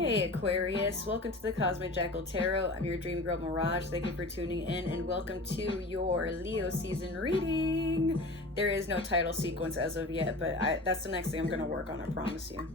Hey Aquarius, welcome to the Cosmic Jackal Tarot. I'm your dream girl Mirage. Thank you for tuning in and welcome to your Leo season reading. There is no title sequence as of yet, but that's the next thing I'm going to work on, I promise you.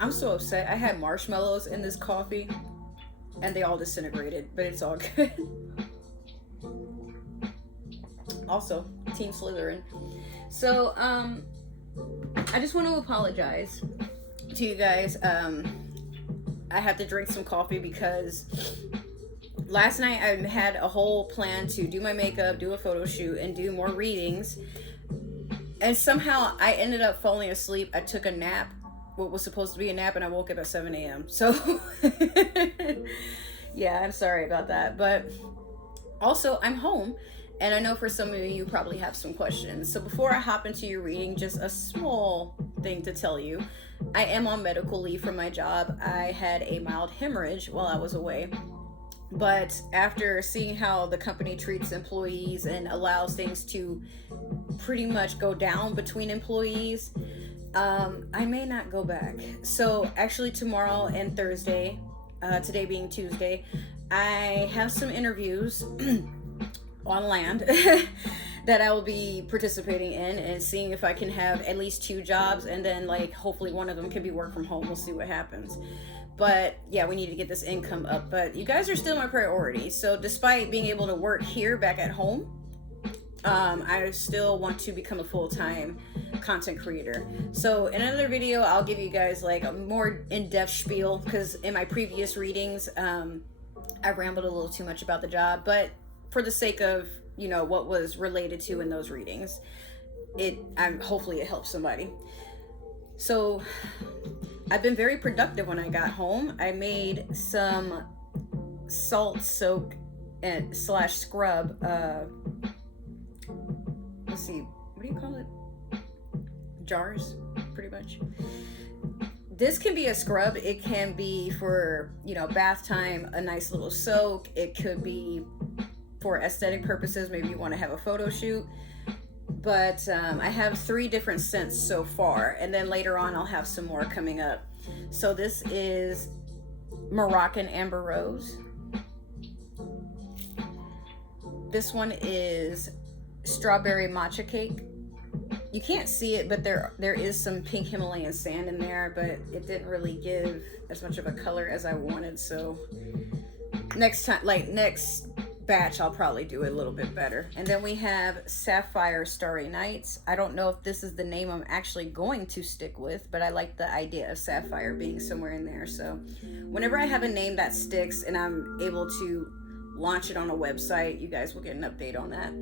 I'm so upset. I had marshmallows in this coffee and they all disintegrated, but it's all good. Also, Team Slytherin. So, I just want to apologize to you guys. I had to drink some coffee because last night I had a whole plan to do my makeup, do a photo shoot, and do more readings. And somehow I ended up falling asleep. I took a nap, what was supposed to be a nap, and I woke up at 7 a.m. So, yeah, I'm sorry about that. But also, I'm home. And I know for some of you probably have some questions. So before I hop into your reading, just a small thing to tell you. I am on medical leave from my job. I had a mild hemorrhage while I was away. But after seeing how the company treats employees and allows things to pretty much go down between employees, I may not go back. So actually tomorrow and Thursday, today being Tuesday, I have some interviews on land that I will be participating in and seeing if I can have at least 2 jobs, and then like hopefully one of them can be work from home. We'll see what happens. But yeah, we need to get this income up. But you guys are still my priority. So despite being able to work here back at home, I still want to become a full-time content creator. So in another video, I'll give you guys like a more in-depth spiel, because in my previous readings, I rambled a little too much about the job, but for the sake of, you know, what was related to in those readings, hopefully it helps somebody. So I've been very productive when I got home. I made some salt soak and / scrub, let's see, what do you call it? Jars, pretty much. This can be a scrub. It can be for, you know, bath time, a nice little soak. It could be for aesthetic purposes. Maybe you want to have a photo shoot. But I have 3 different scents so far, and then later on I'll have some more coming up. So this is Moroccan Amber Rose. This one is Strawberry Matcha Cake. You can't see it, but there is some pink Himalayan sand in there, but it didn't really give as much of a color as I wanted. So next time, like next batch, I'll probably do it a little bit better. And then we have Sapphire Starry Nights. I don't know if this is the name I'm actually going to stick with, but I like the idea of sapphire being somewhere in there. So whenever I have a name that sticks and I'm able to launch it on a website, you guys will get an update on that.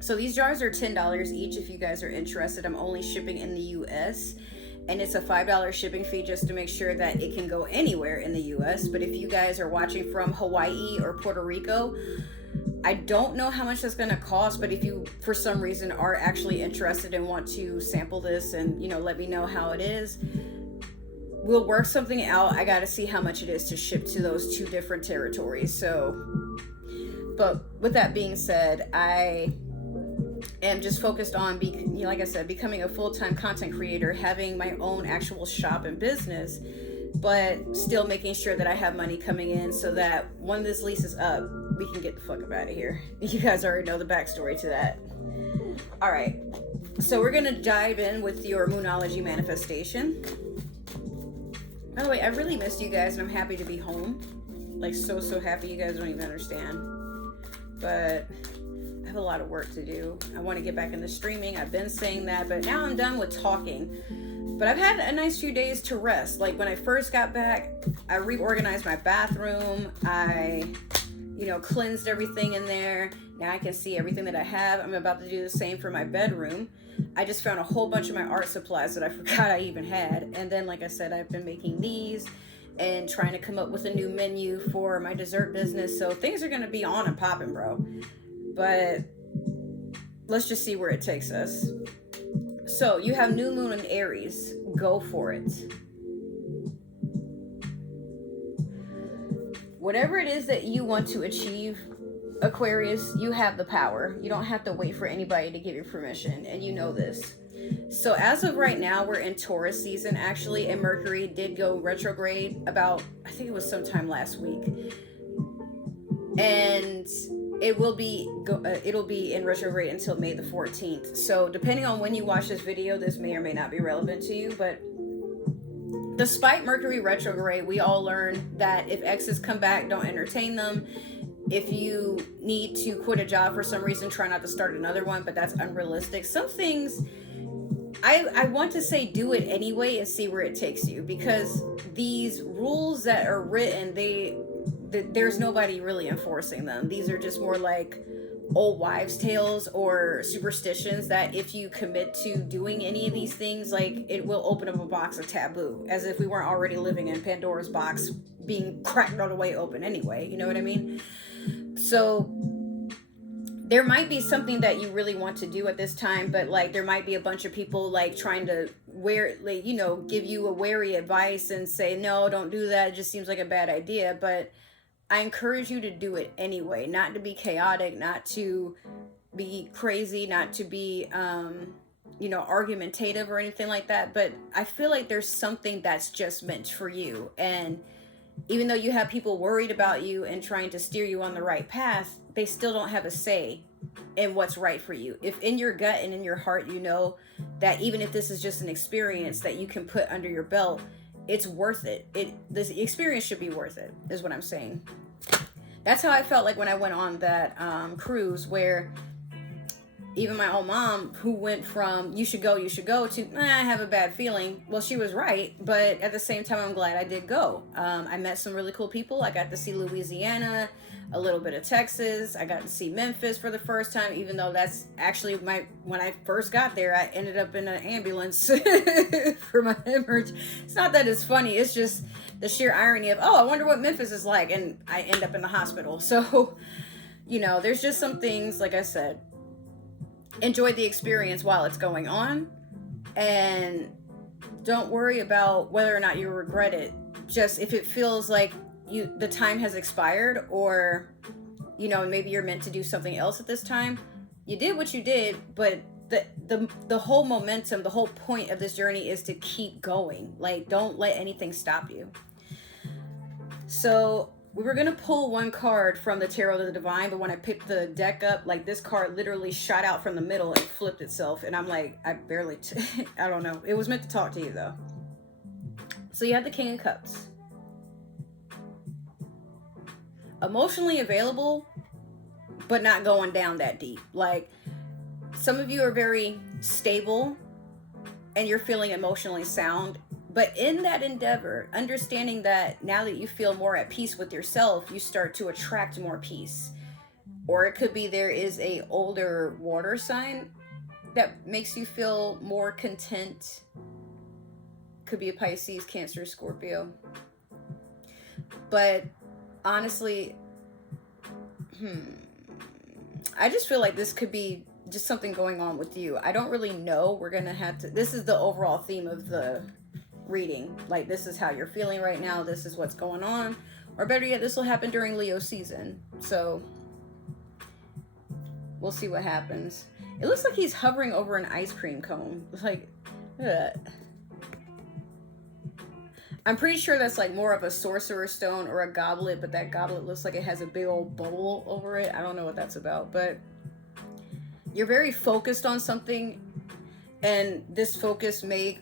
So these jars are $10 each if you guys are interested. I'm only shipping in the US, and it's a $5 shipping fee just to make sure that it can go anywhere in the US. But if you guys are watching from Hawaii or Puerto Rico, I don't know how much that's going to cost, but if you for some reason are actually interested and want to sample this and, you know, let me know how it is, we'll work something out. I got to see how much it is to ship to those 2 different territories. So, but with that being said, I am just focused on, like I said, becoming a full-time content creator, having my own actual shop and business, but still making sure that I have money coming in so that when this lease is up, we can get the fuck up out of here. You guys already know the backstory to that. All right, so we're gonna dive in with your Moonology manifestation. By the way, I really missed you guys, and I'm happy to be home. Like so happy. You guys don't even understand. But I have a lot of work to do. I want to get back into streaming. I've been saying that, but now I'm done with talking. But I've had a nice few days to rest. Like when I first got back, I reorganized my bathroom. I, you know, cleansed everything in there. Now I can see everything that I have. I'm about to do the same for my bedroom. I just found a whole bunch of my art supplies that I forgot I even had. And then, like I said, I've been making these and trying to come up with a new menu for my dessert business. So things are going to be on and popping, bro. But let's just see where it takes us. So you have new moon in Aries. Go for it. Whatever it is that you want to achieve, Aquarius, you have the power. You don't have to wait for anybody to give you permission, and you know this. So as of right now, we're in Taurus season actually, and Mercury did go retrograde about, I think it was sometime last week, and it'll be in retrograde until May the 14th. So depending on when you watch this video, this may or may not be relevant to you, but despite Mercury retrograde, we all learned that if exes come back, don't entertain them. If you need to quit a job for some reason, try not to start another one, but that's unrealistic. Some things, I want to say do it anyway and see where it takes you, because these rules that are written, there's nobody really enforcing them. These are just more like old wives' tales or superstitions that if you commit to doing any of these things, like, it will open up a box of taboo, as if we weren't already living in Pandora's box being cracked all the way open anyway. You know what I mean? So there might be something that you really want to do at this time, but like there might be a bunch of people like trying to give you a wary advice and say, no, don't do that, it just seems like a bad idea. But I encourage you to do it anyway, not to be chaotic, not to be crazy, not to be argumentative or anything like that. But I feel like there's something that's just meant for you, and even though you have people worried about you and trying to steer you on the right path, they still don't have a say in what's right for you. If in your gut and in your heart you know that even if this is just an experience that you can put under your belt, it's worth it. This experience should be worth it, is what I'm saying. That's how I felt like when I went on that cruise, where even my own mom, who went from you should go to I have a bad feeling. Well, she was right, but at the same time, I'm glad I did go. I met some really cool people. I got to see Louisiana, a little bit of Texas. I got to see Memphis for the first time, even though that's actually when I first got there, I ended up in an ambulance for my hemorrhage. It's not that it's funny. It's just the sheer irony of, I wonder what Memphis is like. And I end up in the hospital. So, there's just some things, like I said, enjoy the experience while it's going on, and don't worry about whether or not you regret it. Just if it feels like the time has expired, or maybe you're meant to do something else at this time, you did what you did. But the whole momentum, the whole point of this journey is to keep going. Like, don't let anything stop you. So we were gonna pull one card from the Tarot of the Divine, but when I picked the deck up, like, this card literally shot out from the middle and flipped itself, and I'm like, I don't know. It was meant to talk to you though. So you have the King of Cups. Emotionally available, but not going down that deep. Like, some of you are very stable and you're feeling emotionally sound. But in that endeavor, understanding that now that you feel more at peace with yourself, you start to attract more peace. Or it could be there is a older water sign that makes you feel more content. Could be a Pisces, Cancer, Scorpio. But honestly, I just feel like this could be just something going on with you. I don't really know. We're going to have to, this is the overall theme of the reading. Like, this is how you're feeling right now. This is what's going on. Or better yet, this will happen during Leo season. So we'll see what happens. It looks like he's hovering over an ice cream cone. Like, ugh. I'm pretty sure that's like more of a sorcerer's stone or a goblet, but that goblet looks like it has a big old bubble over it. I don't know what that's about, but you're very focused on something, and this focus may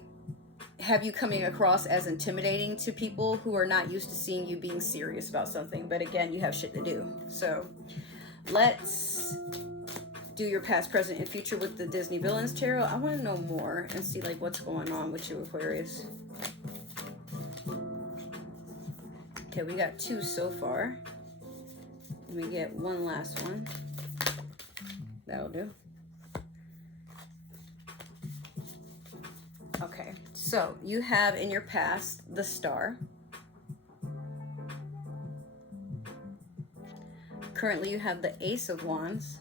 have you coming across as intimidating to people who are not used to seeing you being serious about something. But again, you have shit to do. So let's do your past, present, and future with the Disney Villains Tarot. I want to know more and see like what's going on with you, Aquarius. Okay, we got 2 so far. Let me get one last one. That'll do. Okay, so you have in your past the Star. Currently you have the Ace of Wands.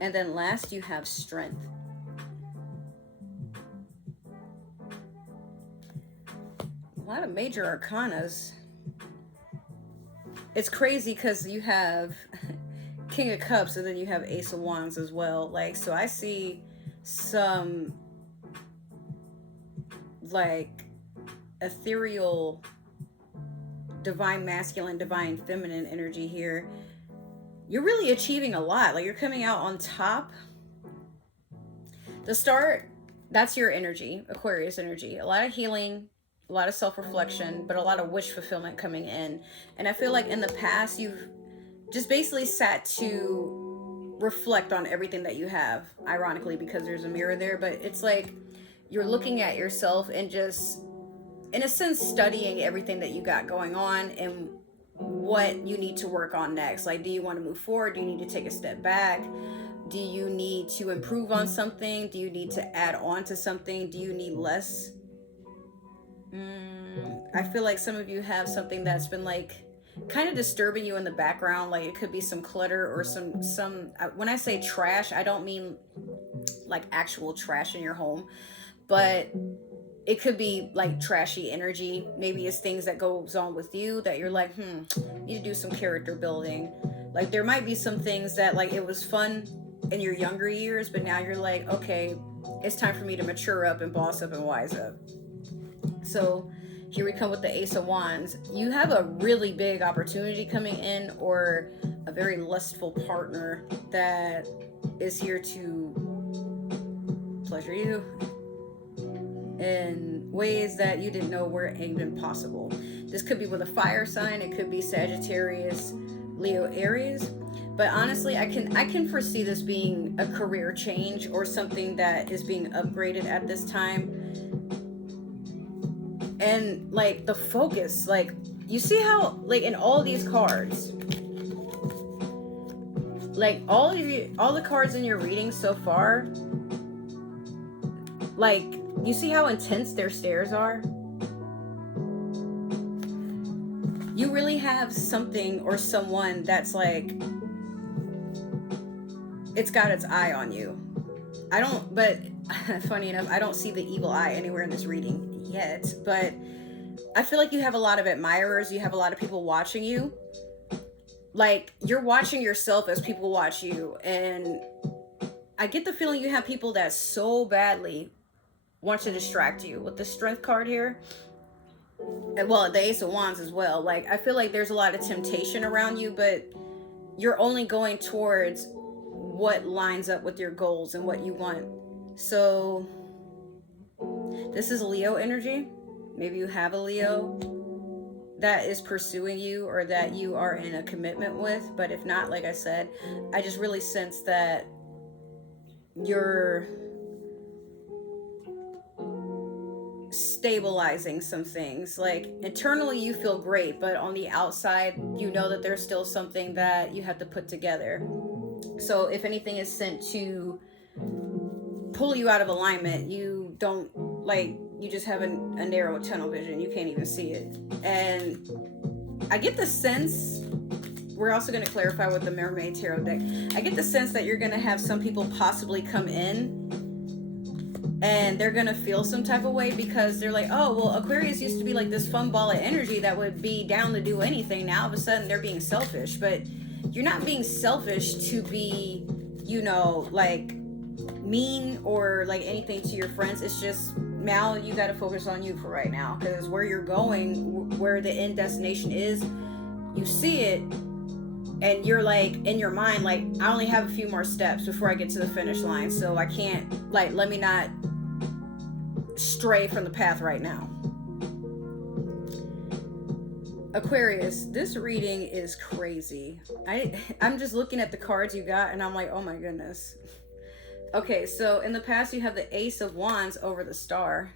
And then last you have Strength. A lot of major arcanas. It's crazy because you have King of Cups, and then you have Ace of Wands as well. Like, so I see some like ethereal, divine masculine, divine feminine energy here. You're really achieving a lot. Like, you're coming out on top. The start, that's your energy, Aquarius energy. A lot of healing, a lot of self-reflection, but a lot of wish fulfillment coming in. And I feel like in the past, you've just basically sat to reflect on everything that you have, ironically, because there's a mirror there. But it's like you're looking at yourself and just, in a sense, studying everything that you got going on and what you need to work on next. Like, do you want to move forward? Do you need to take a step back? Do you need to improve on something? Do you need to add on to something? Do you need less? I feel like some of you have something that's been like kind of disturbing you in the background. Like, it could be some clutter or some when I say trash, I don't mean like actual trash in your home, but it could be like trashy energy. Maybe it's things that goes on with you that you're like, need to do some character building. Like, there might be some things that, like, it was fun in your younger years, but now you're like, okay, it's time for me to mature up and boss up and wise up. So here we come with the Ace of Wands. You have a really big opportunity coming in, or a very lustful partner that is here to pleasure you in ways that you didn't know were even possible. This could be with a fire sign. It could be Sagittarius, Leo, Aries. But honestly, I can foresee this being a career change or something that is being upgraded at this time. And like the focus, like, you see how, like, in all these cards, like all the cards in your reading so far, like, you see how intense their stares are? You really have something or someone that's like, it's got its eye on you. But funny enough, I don't see the evil eye anywhere in this reading yet, but I feel like you have a lot of admirers. You have a lot of people watching you. Like, you're watching yourself as people watch you. And I get the feeling you have people that so badly want to distract you. With the Strength card here, and well, the Ace of Wands as well. Like, I feel like there's a lot of temptation around you, but you're only going towards what lines up with your goals and what you want. So this is Leo energy. Maybe you have a Leo that is pursuing you or that you are in a commitment with. But if not, like I said, I just really sense that you're stabilizing some things. Like, internally you feel great, but on the outside you know that there's still something that you have to put together. So if anything is sent to pull you out of alignment, you don't, like, you just have a narrow tunnel vision. You can't even see it. And I get the sense, we're also going to clarify with the Mermaid Tarot deck, I get the sense that you're going to have some people possibly come in and they're gonna feel some type of way because they're like, oh, well, Aquarius used to be like this fun ball of energy that would be down to do anything. Now all of a sudden they're being selfish. But you're not being selfish to be, you know, like mean or like anything to your friends. It's just, now you got to focus on you for right now, because where you're going, where the end destination is, you see it and you're like, in your mind, like, I only have a few more steps before I get to the finish line, so I can't, like, let me not stray from the path right now. Aquarius, this reading is crazy. I'm just looking at the cards you got and I'm like, oh my goodness. Okay, so in the past you have the Ace of Wands over the Star.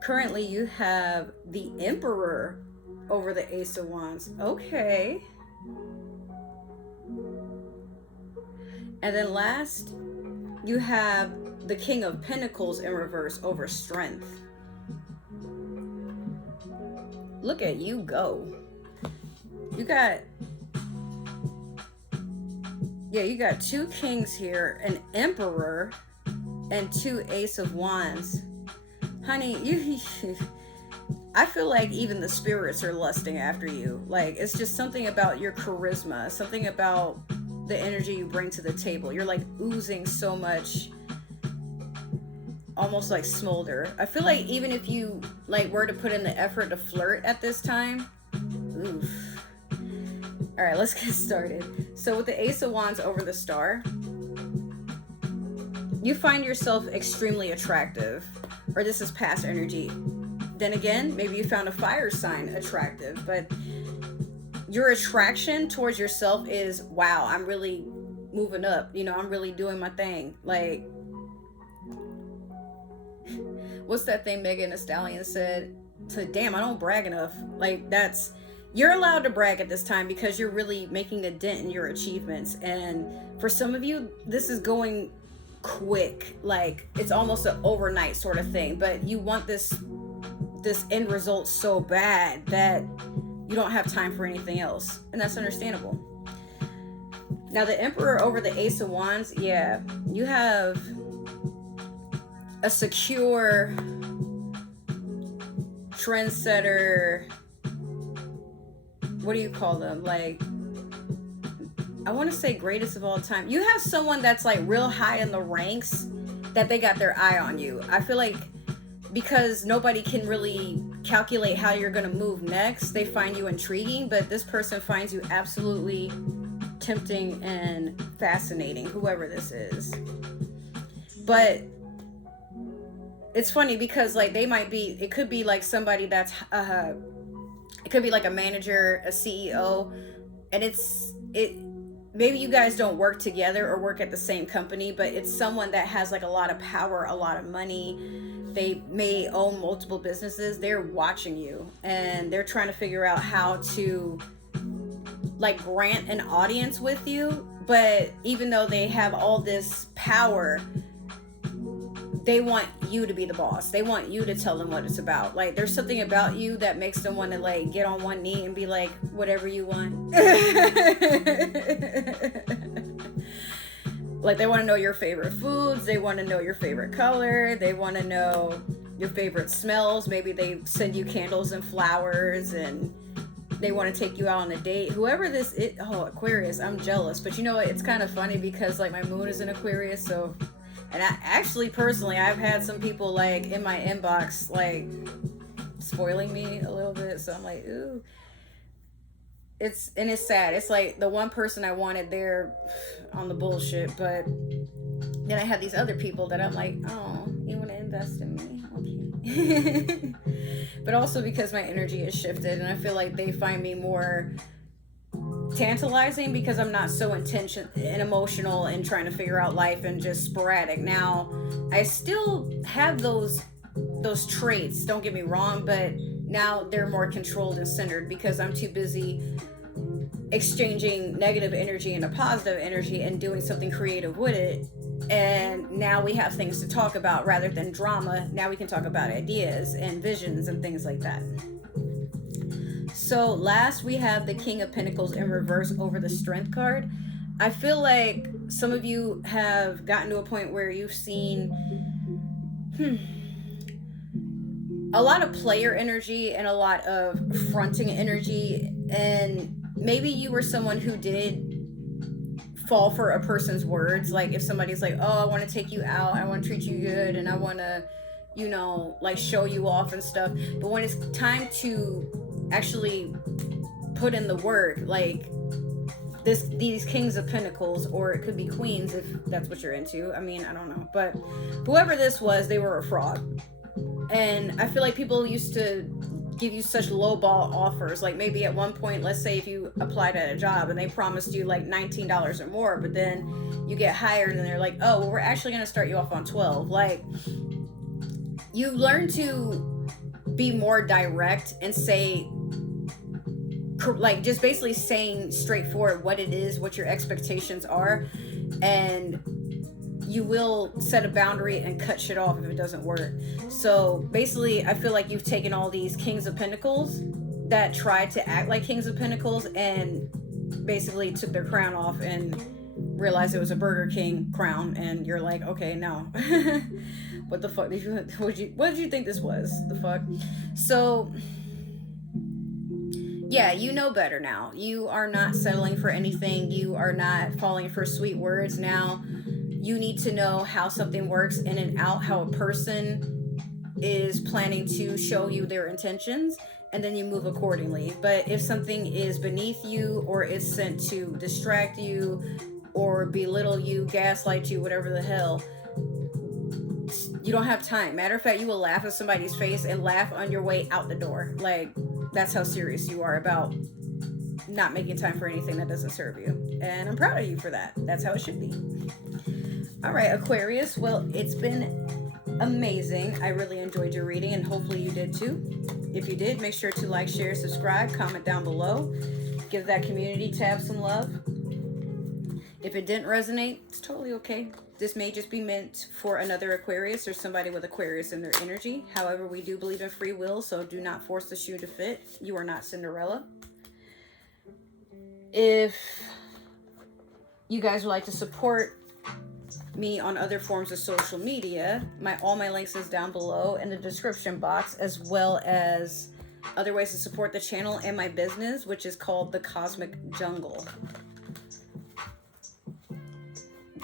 Currently you have the Emperor over the Ace of Wands. Okay. And then last, you have the King of Pentacles in reverse over Strength. Look at you go. You got two Kings here, an Emperor, and two Ace of Wands. Honey, I feel like even the spirits are lusting after you. Like, it's just something about your charisma, something about the energy you bring to the table. You're like oozing so much, almost like smolder. I feel like even if you like were to put in the effort to flirt at this time, oof. All right, let's get started. So with the Ace of Wands over the Star, you find yourself extremely attractive, or this is past energy. Then again, maybe you found a fire sign attractive, but your attraction towards yourself is, wow, I'm really moving up. You know, I'm really doing my thing. Like, what's that thing Megan Thee Stallion said? Damn, I don't brag enough. Like, you're allowed to brag at this time because you're really making a dent in your achievements. And for some of you, this is going quick. Like, it's almost an overnight sort of thing, but you want this end result so bad that you don't have time for anything else, and that's understandable. Now the Emperor over the Ace of Wands, yeah, you have a secure trendsetter, what do you call them, like, I want to say greatest of all time. You have someone that's like real high in the ranks that they got their eye on you. I feel like because nobody can really calculate how you're going to move next, they find you intriguing, but this person finds you absolutely tempting and fascinating, whoever this is. But it's funny because like it could be like somebody that's it could be like a manager, a CEO, and maybe you guys don't work together or work at the same company, but it's someone that has like a lot of power, a lot of money. They may own multiple businesses. They're watching you and they're trying to figure out how to like grant an audience with you. But even though they have all this power, they want you to be the boss. They want you to tell them what it's about. Like, there's something about you that makes them want to like get on one knee and be like, whatever you want. Like, they want to know your favorite foods. They want to know your favorite color. They want to know your favorite smells. Maybe they send you candles and flowers, and they want to take you out on a date. Whoever this is, Aquarius, I'm jealous. But you know what? It's kind of funny because like my moon is in Aquarius, so, and I actually personally, I've had some people like in my inbox like spoiling me a little bit. So I'm like, ooh. It's sad. It's like the one person I wanted there on the bullshit, but then I have these other people that I'm like, oh, you want to invest in me? Okay. But also because my energy has shifted and I feel like they find me more tantalizing because I'm not so intentional and emotional and trying to figure out life and just sporadic. Now, I still have those traits, don't get me wrong, but now they're more controlled and centered because I'm too busy exchanging negative energy into positive energy and doing something creative with it. And now we have things to talk about rather than drama. Now we can talk about ideas and visions and things like that. So last we have the King of Pentacles in reverse over the Strength card. I feel like some of you have gotten to a point where you've seen a lot of player energy and a lot of fronting energy, and maybe you were someone who did fall for a person's words. Like if somebody's like, oh, I want to take you out, I want to treat you good, and I want to, you know, like show you off and stuff, but when it's time to actually put in the work, like these Kings of Pentacles, or it could be Queens if that's what you're into, I mean, I don't know, but whoever this was, they were a fraud. And I feel like people used to give you such lowball offers. Like maybe at one point, let's say if you applied at a job and they promised you like $19 or more, but then you get hired and they're like, oh, well, we're actually going to start you off on 12. Like, you learn to be more direct and say, like, just basically saying straightforward what it is, what your expectations are, and you will set a boundary and cut shit off if it doesn't work. So basically, I feel like you've taken all these Kings of Pentacles that tried to act like Kings of Pentacles and basically took their crown off and realize it was a Burger King crown, and you're like, okay, no. What the fuck did you, what did you think this was? The fuck? So, yeah, you know better now. You are not settling for anything. You are not falling for sweet words now. You need to know how something works in and out, how a person is planning to show you their intentions, and then you move accordingly. But if something is beneath you, or is sent to distract you or belittle you, gaslight you, whatever the hell, you don't have time. Matter of fact, you will laugh at somebody's face and laugh on your way out the door. Like, that's how serious you are about not making time for anything that doesn't serve you. And I'm proud of you for that. That's how it should be. All right, Aquarius. Well, it's been amazing. I really enjoyed your reading, and hopefully you did too. If you did, make sure to like, share, subscribe, comment down below. Give that community tab some love. If it didn't resonate, it's totally okay. This may just be meant for another Aquarius or somebody with Aquarius in their energy. However, we do believe in free will, so do not force the shoe to fit. You are not Cinderella. If you guys would like to support me on other forms of social media, all my links is down below in the description box, as well as other ways to support the channel and my business, which is called the Cosmic Jungle.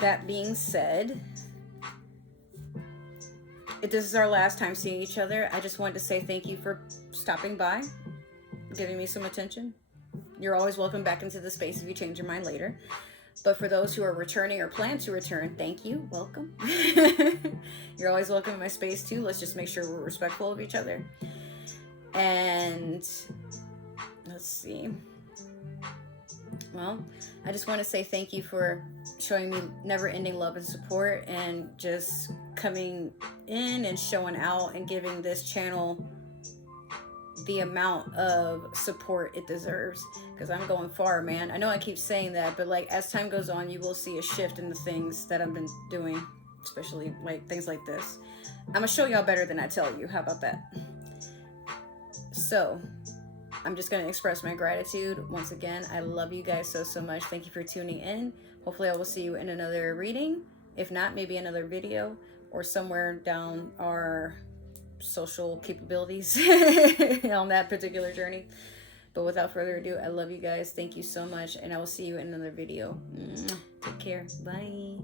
That being said, if this is our last time seeing each other, I just wanted to say thank you for stopping by, giving me some attention. You're always welcome back into the space if you change your mind later. But for those who are returning or plan to return, thank you. Welcome. You're always welcome in my space too. Let's just make sure we're respectful of each other. And let's see. Well, I just want to say thank you for showing me never-ending love and support, and just coming in and showing out and giving this channel the amount of support it deserves, because I'm going far, man. I know I keep saying that, but like as time goes on, you will see a shift in the things that I've been doing, especially like things like this. I'm gonna show y'all better than I tell you. How about that? So I'm just going to express my gratitude once again. I love you guys so much. Thank you for tuning in. Hopefully I will see you in another reading. If not, maybe another video or somewhere down our social capabilities on that particular journey. But without further ado, I love you guys. Thank you so much. And I will see you in another video. Take care. Bye.